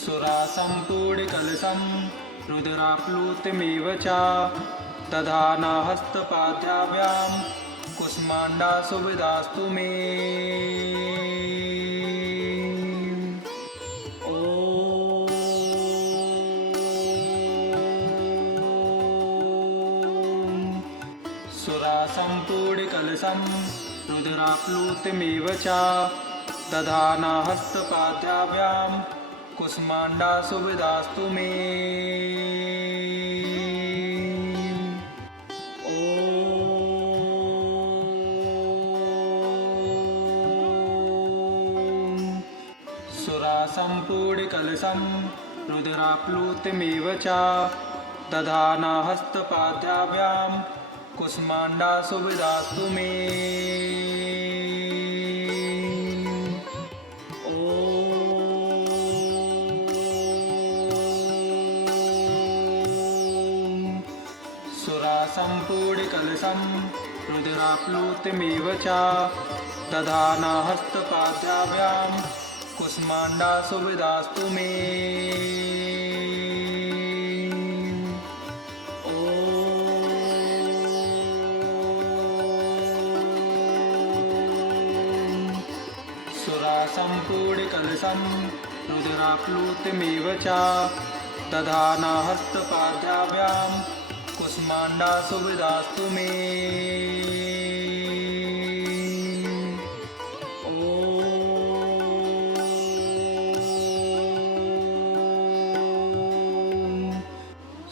सुरासम्पूर्णकलशं रुद्राप्लुतमेव च दधाना हस्तपाद्याभ्यां कुष्माण्डा सुविधास्तु मे। सुरासम्पूर्णकलशं रुद्राप्लुतमेव च दधाना हस्तपाद्याभ्यां कुष्माण्डा सुविधास्तु मे। सुरासम्पूर्णकलशं रुद्राप्लुतमेव च दधाना हस्तपाद्याभ्यां कुष्माण्डा सुविधास्तु मे। सुरासम्पूर्णकलशं रुद्राप्लुतमेव च दधाना हस्तपाद्याभ्यां कुष्माण्डा सुविधास्तु मे। सुरासम्पूर्णकलशं रुद्राप्लुतमेव च दधाना हस्तपाद्याभ्यां कुष्माण्डा सुविधास्तु मे।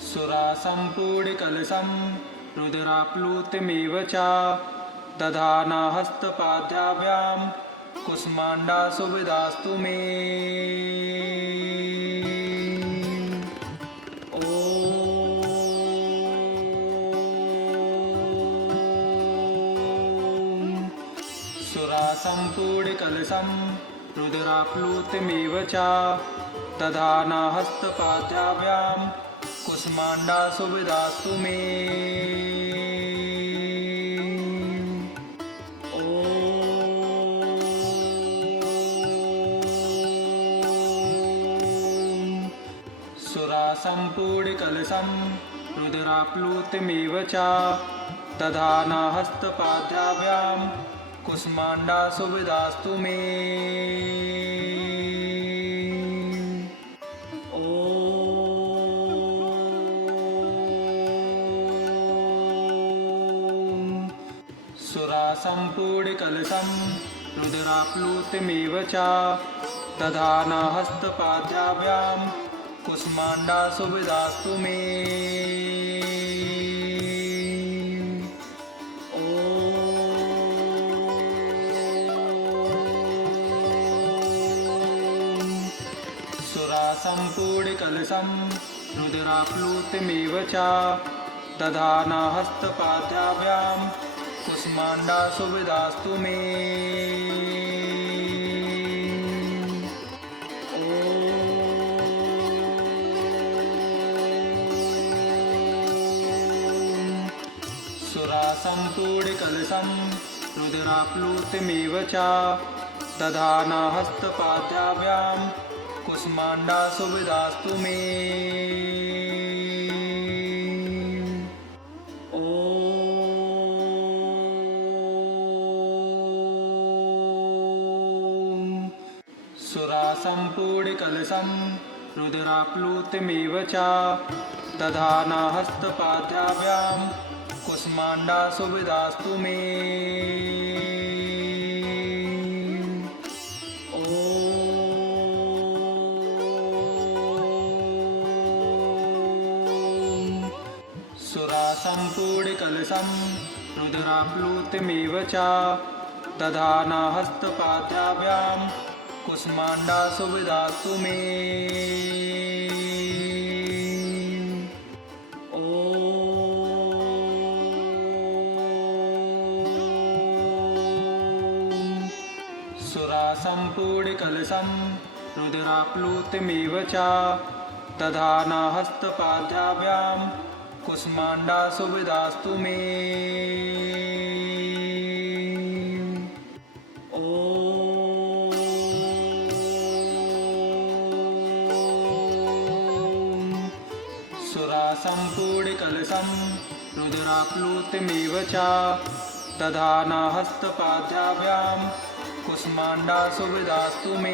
सुरासम्पूर्णकलशं रुद्राप्लुतमेव च दधाना हस्तपाद्याभ्यां कुष्माण्डा सुविधास्तु मे। सुरासम्पूर्णकलशं रुद्राप्लुतमेव च दधाना हस्तपाद्याभ्यां कुष्माण्डा सुविधास्तु मे। सुरासम्पूर्णकलशं रुद्राप्लुतमेव च दधाना हस्तपाद्याभ्यां कुष्माण्डा सुविधास्तु मे। सुरासम्पूर्णकलशं रुद्राप्लुतमेव च दधाना हस्तपाद्याभ्यां कुष्माण्डा सुविधास्तु मे। सुरासम्पूर्णकलशं रुद्राप्लुतमेव च दधाना हस्तपाद्याभ्यां कुष्माण्डा सुविधास्तु मे। सुरासम्पूर्णकलशं रुद्राप्लुतमेव च दधाना हस्तपाद्याभ्यां कुष्माण्डा सुविधास्तु मे। सुरासम्पूर्णकलशं रुद्राप्लुतमेव च दधाना हस्तपाद्याभ्यां कुष्माण्डा सुविधास्तु मे। सुरासम्पूर्णकलशं रुद्राप्लुतमेव च दधाना हस्तपाद्याभ्यां कुष्माण्डा सुविधास्तु मे। सुरासम्पूर्णकलशं रुद्राप्लुतमेव च दधाना हस्तपाद्याभ्यां कुष्माण्डा सुविधास्तु मे। रुद्राप्लुतमेव च दधाना हस्तपाद्याभ्यां कुष्माण्डा सुविधास्तु मे।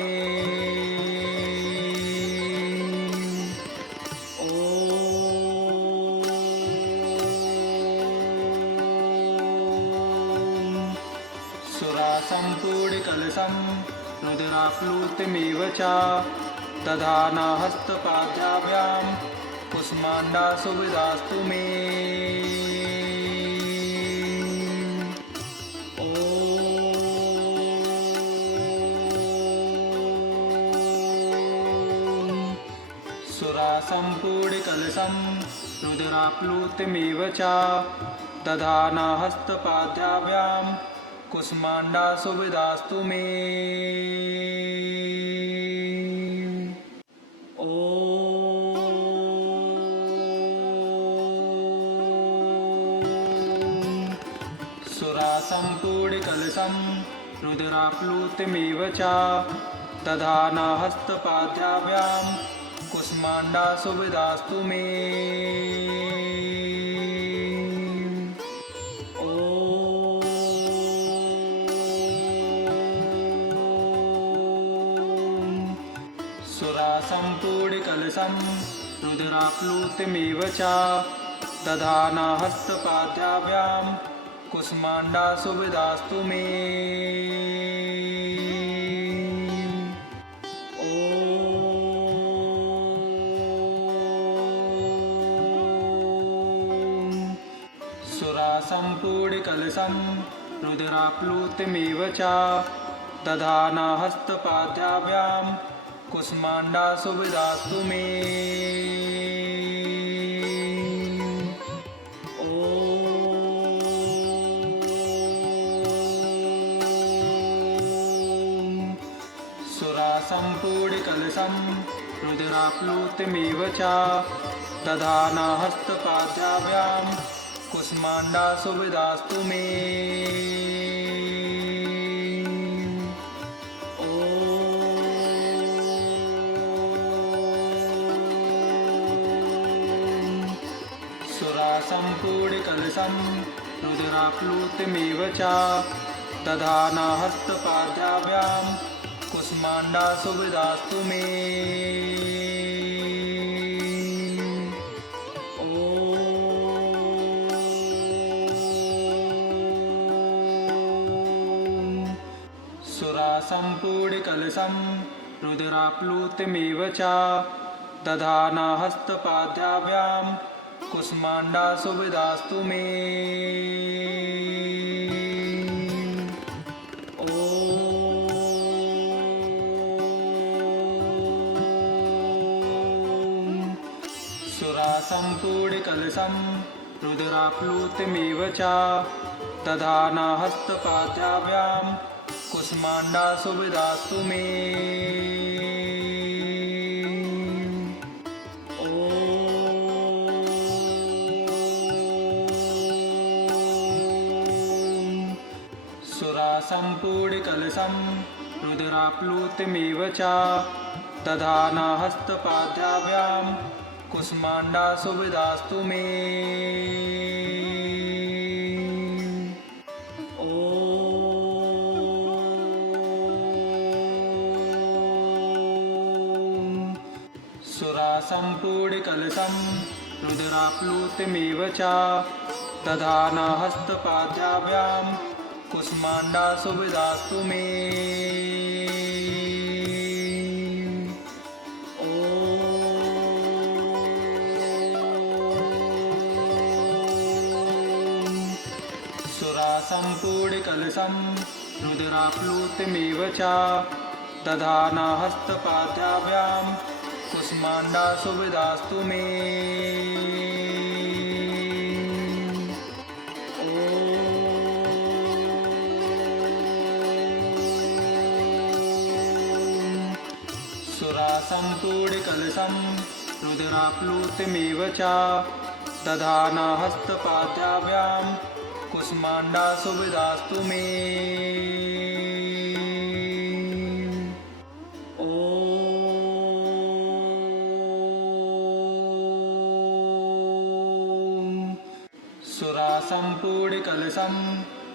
सुरासम्पूर्णकलशं रुद्राप्लुतमेव च दधाना हस्तपाद्याभ्यां कुष्माण्डा सुविधास्तु मे। सुरासम्पूर्णकलशं रुद्राप्लुतमेव च दधाना हस्तपाद्याभ्यां कुष्माण्डा सुविधास्तु मे। सुरासम्पूर्णकलशं रुद्राप्लुतमेव च दधाना हस्तपाद्याभ्यां कुष्माण्डा सुविधास्तु मे। सुरासम्पूर्णकलशं रुद्राप्लुतमेव च दधाना हस्तपाद्याभ्यां कुष्माण्डा सुविधास्तु मे। सुरासम्पूर्णकलशं रुद्राप्लुतमेव च दधाना हस्तपाद्याभ्यां कुष्माण्डा सुविधास्तु मे। सुरासम्पूर्णकलशं रुद्राप्लुतमेव च दधाना हस्तपाद्याभ्यां कुष्माण्डा सुविधास्तु मे। सुरासम्पूर्णकलशं रुद्राप्लुतमेव च दधाना हस्तपाद्याभ्यां कुष्माण्डा सुविधास्तु मे। सुरासम्पूर्णकलशं रुद्राप्लुतमेव च दधाना हस्तपाद्याभ्यां कुष्माण्डा सुविधास्तु मे। सुरासम्पूर्णकलशं रुद्राप्लुतमेव च दधाना हस्तपाद्याभ्यां कुष्माण्डा सुविधास्तु मे। सुरासम्पूर्णकलशं रुद्राप्लुतमेव च दधाना हस्तपाद्याभ्यां कुष्माण्डा सुविधास्तु मे। सुरासम्पूर्णकलशं रुद्राप्लुतमेव च दधाना हस्तपाद्याभ्यां कुष्माण्डा सुविधास्तु मे। सुरासम्पूर्णकलशं रुद्राप्लुतमेव च दधाना हस्तपाद्याभ्यां कुष्माण्डा सुविधास्तु मे। सुरासम्पूर्णकलशं रुद्राप्लुतमेव च दधाना हस्तपाद्याभ्यां कुष्माण्डा सुविधास्तु मे। कलशं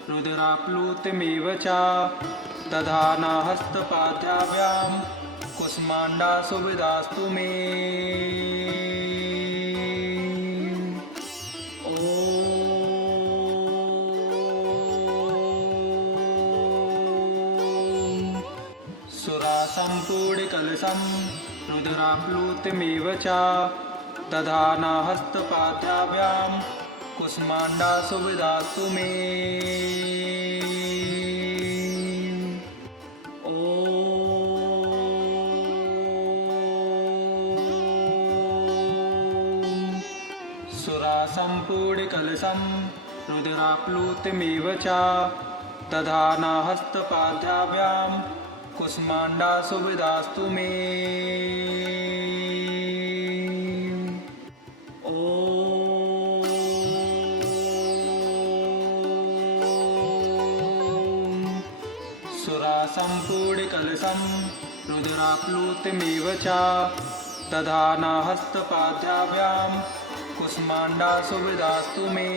रुद्राप्लुतमेव च दधाना हस्तपाद्याभ्यां कुष्माण्डा सुविधास्तु मे। सुरासम्पूर्णकलशं रुद्राप्लुतमेव च दधाना हस्तपाद्याभ्यां कुष्माण्डा सुविधास्तु मे। सुरासम्पूर्णकलशं रुद्राप्लुतमेव च दधाना हस्तपाद्याभ्यां कुष्माण्डा सुविधास्तु मे। सुरासम्पूर्णकलशं रुद्राप्लुतमेव च दधाना हस्तपाद्याभ्यां कुष्माण्डा सुविधास्तु मे।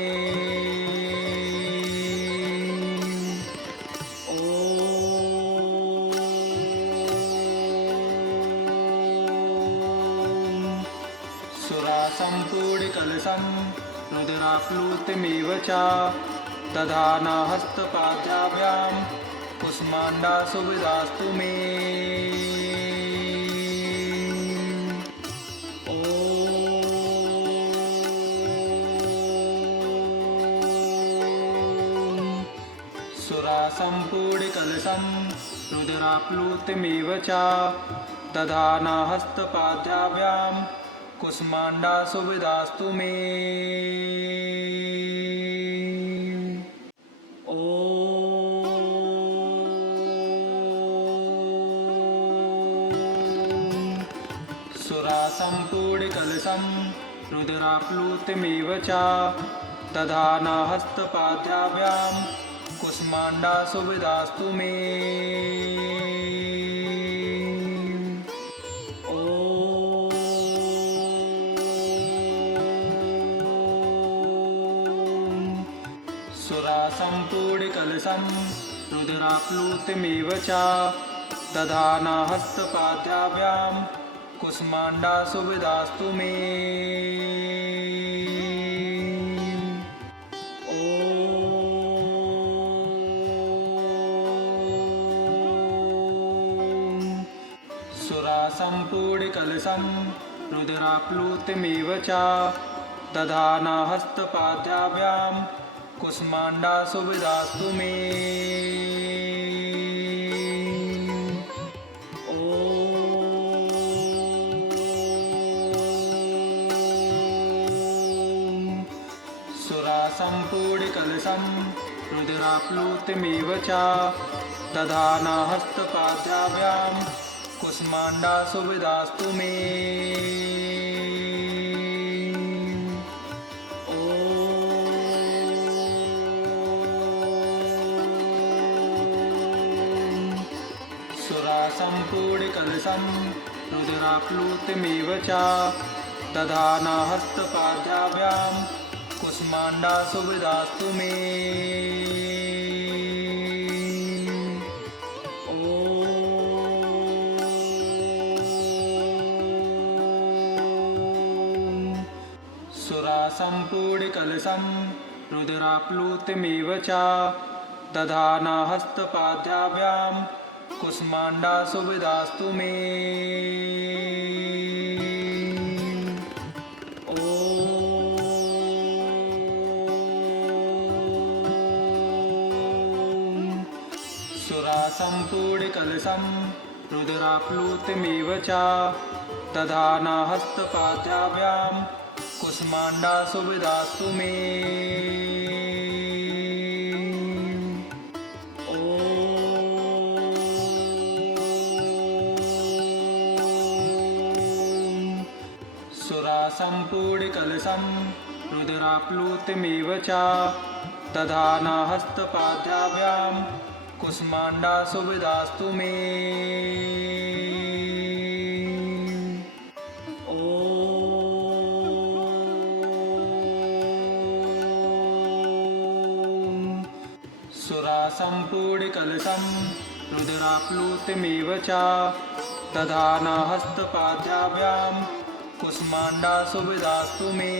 सुरासम्पूर्णकलशं रुद्राप्लुतमेव च दधाना हस्तपाद्याभ्यां कुष्माण्डा सुविधास्तु मे। सुरासम्पूर्णकलशं रुद्राप्लुतमेव च दधाना हस्तपाद्याभ्यां कुष्माण्डा सुविधास्तु मे। सुरासम्पूर्णकलशं रुद्राप्लुतमेव च दधाना हस्तपाद्याभ्यां कुष्माण्डा सुविधास्तु मे। सुरासम्पूर्णकलशं रुद्राप्लुतमेव च दधाना हस्तपाद्याभ्यां कुष्माण्डा सुविधास्तु मे। सुरासम्पूर्णकलशं रुद्राप्लुतमेव च दधाना हस्तपाद्याभ्यां कुष्माण्डा सुविधास्तु मे। सुरासम्पूर्णकलशं रुद्राप्लुतमेव च दधाना हस्तपाद्याभ्यां कुष्माण्डा सुविधास्तु मे। सुरासम्पूर्णकलशं रुद्राप्लुतमेव च दधाना हस्तपाद्याभ्यां कुष्माण्डा सुविधास्तु मे। सुरासम्पूर्णकलशं रुद्राप्लुतमेव च दधाना हस्तपाद्याभ्यां कुष्माण्डा सुविधास्तु मे। सुरासम्पूर्णकलशं रुद्राप्लुतमेव च दधाना हस्तपाद्याभ्यां कुष्माण्डा सुविधास्तु मे। सुरासम्पूर्णकलशं रुद्राप्लुतमेव च दधाना हस्तपाद्याभ्यां कुष्माण्डा सुविधास्तु मे। सुरासम्पूर्णकलशं रुद्राप्लुतमेव च दधाना हस्तपाद्याभ्यां कुष्माण्डा सुविधास्तु मे।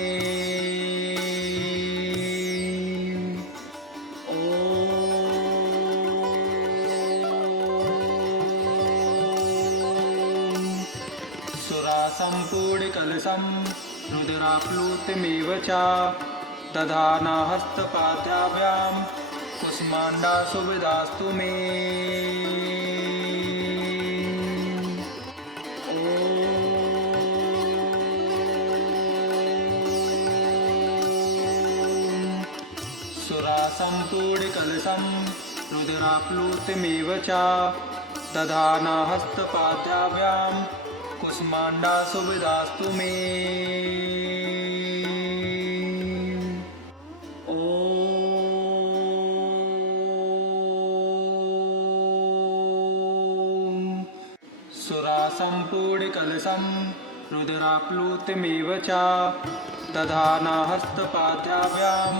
सुरासम्पूर्णकलशं रुद्राप्लुतमेव च दधाना हस्तपाद्याभ्यां कुष्माण्डा सुविधास्तु मे। सुरासम्पूर्णकलशं रुद्राप्लुतमेव च दधाना हस्तपाद्याभ्यां कुष्माण्डा सुविधास्तु मे। सुरासम्पूर्णकलशं रुद्राप्लुतमेव च दधाना हस्तपाद्याभ्यां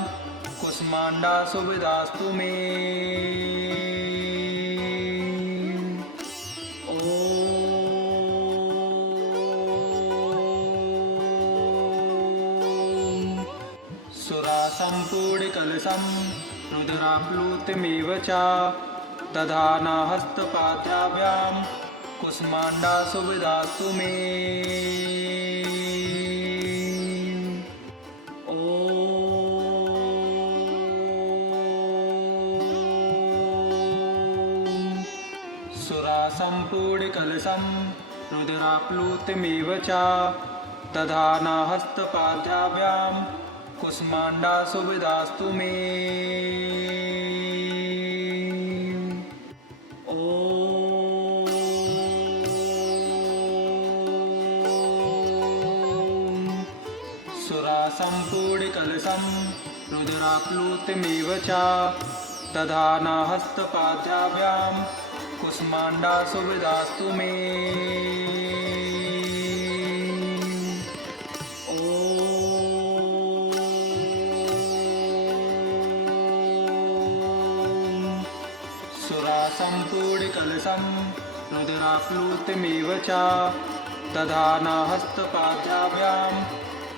कुष्माण्डा सुविधास्तु मे। सुरासम्पूर्णकलशं रुद्राप्लुतमेव च दधाना हस्तपाद्याभ्यां कुष्माण्डा सुविधास्तु मे। सुरासम्पूर्णकलशं रुद्राप्लुतमेव च दधाना हस्तपाद्याभ्यां कुष्माण्डा सुविधास्तु मे। सुरासम्पूर्णकलशं रुद्राप्लुतमेव च दधाना हस्तपाद्याभ्यां कुष्माण्डा सुविधास्तु मे। सुरासम्पूर्णकलशं रुद्राप्लुतमेव च दधाना हस्तपाद्याभ्यां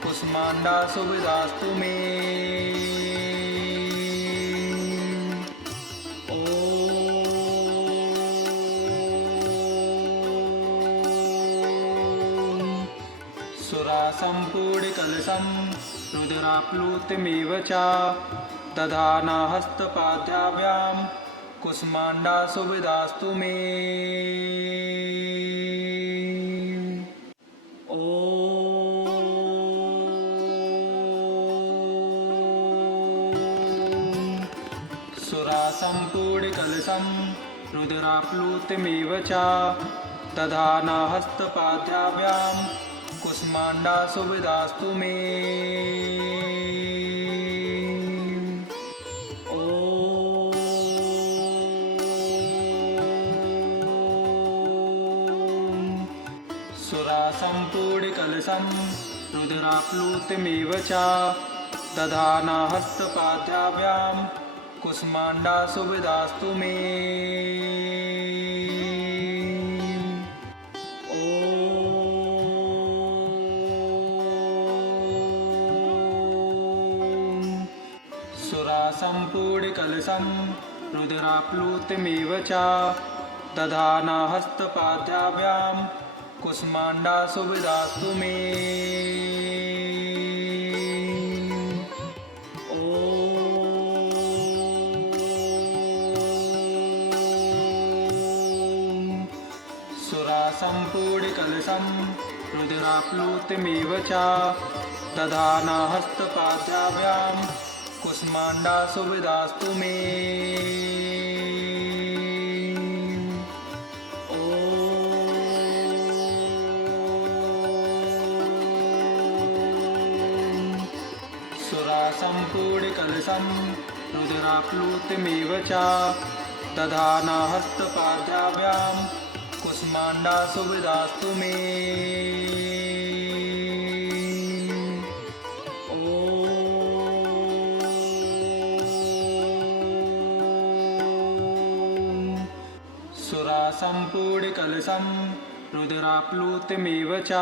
कुष्माण्डा सुविधास्तु मे। सुरासम्पूर्णकलशं रुद्राप्लुतमेव च दधाना हस्तपाद्याभ्यां कुष्माण्डा सुविधास्तु मे। सुरासम्पूर्णकलशं रुद्राप्लुतमेव च दधाना हस्तपाद्याभ्यां कुष्माण्डा सुविधास्तु मे। सुरासम्पूर्णकलशं रुद्राप्लुतमेव च दधाना हस्तपाद्याभ्यां कुष्माण्डा सुविधास्तु मे। सुरासम्पूर्णकलशं रुद्राप्लुतमेव च दधाना हस्तपाद्याभ्यां कुष्माण्डा सुविधास्तु मे। सुरासम्पूर्णकलशं रुद्राप्लुतमेव च दधाना हस्तपाद्याभ्यां कुष्माण्डा सुविधास्तु मे। सुरासम्पूर्णकलशं रुद्राप्लुतमेव च दधाना हस्तपाद्याभ्यां कुष्माण्डा सुविधास्तु मे। सुरासम्पूर्णकलशं रुद्राप्लुतमेव च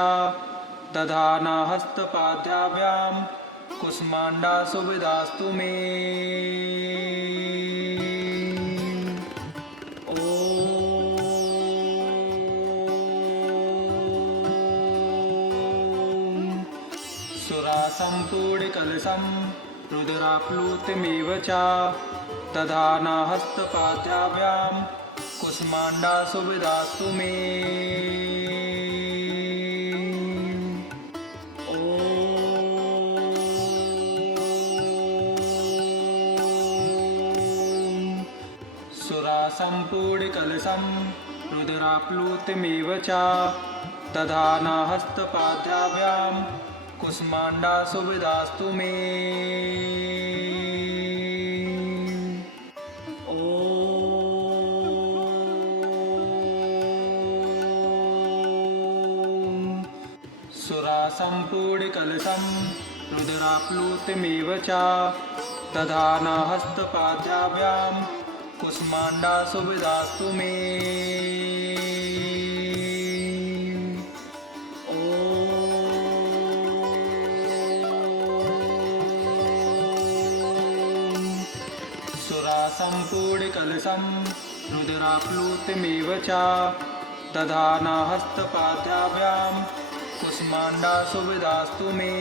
दधाना हस्तपाद्याभ्यां कुष्माण्डा सुविधास्तु मे। सुरासम्पूर्णकलशं रुद्राप्लुतमेव च दधाना हस्तपाद्याभ्यां कुष्माण्डा सुविधास्तु मे। सुरासम्पूर्णकलशं रुद्राप्लुतमेव च दधाना हस्तपाद्याभ्यां कुष्माण्डा सुविधास्तु मे। सुरासम्पूर्णकलशं रुद्राप्लुतमेव च दधाना हस्तपाद्याभ्यां कुष्माण्डा सुविधास्तु मे। सुरासम्पूर्णकलशं रुद्राप्लुतमेव च दधाना हस्तपाद्याभ्यां कुष्माण्डा सुविधास्तु मे।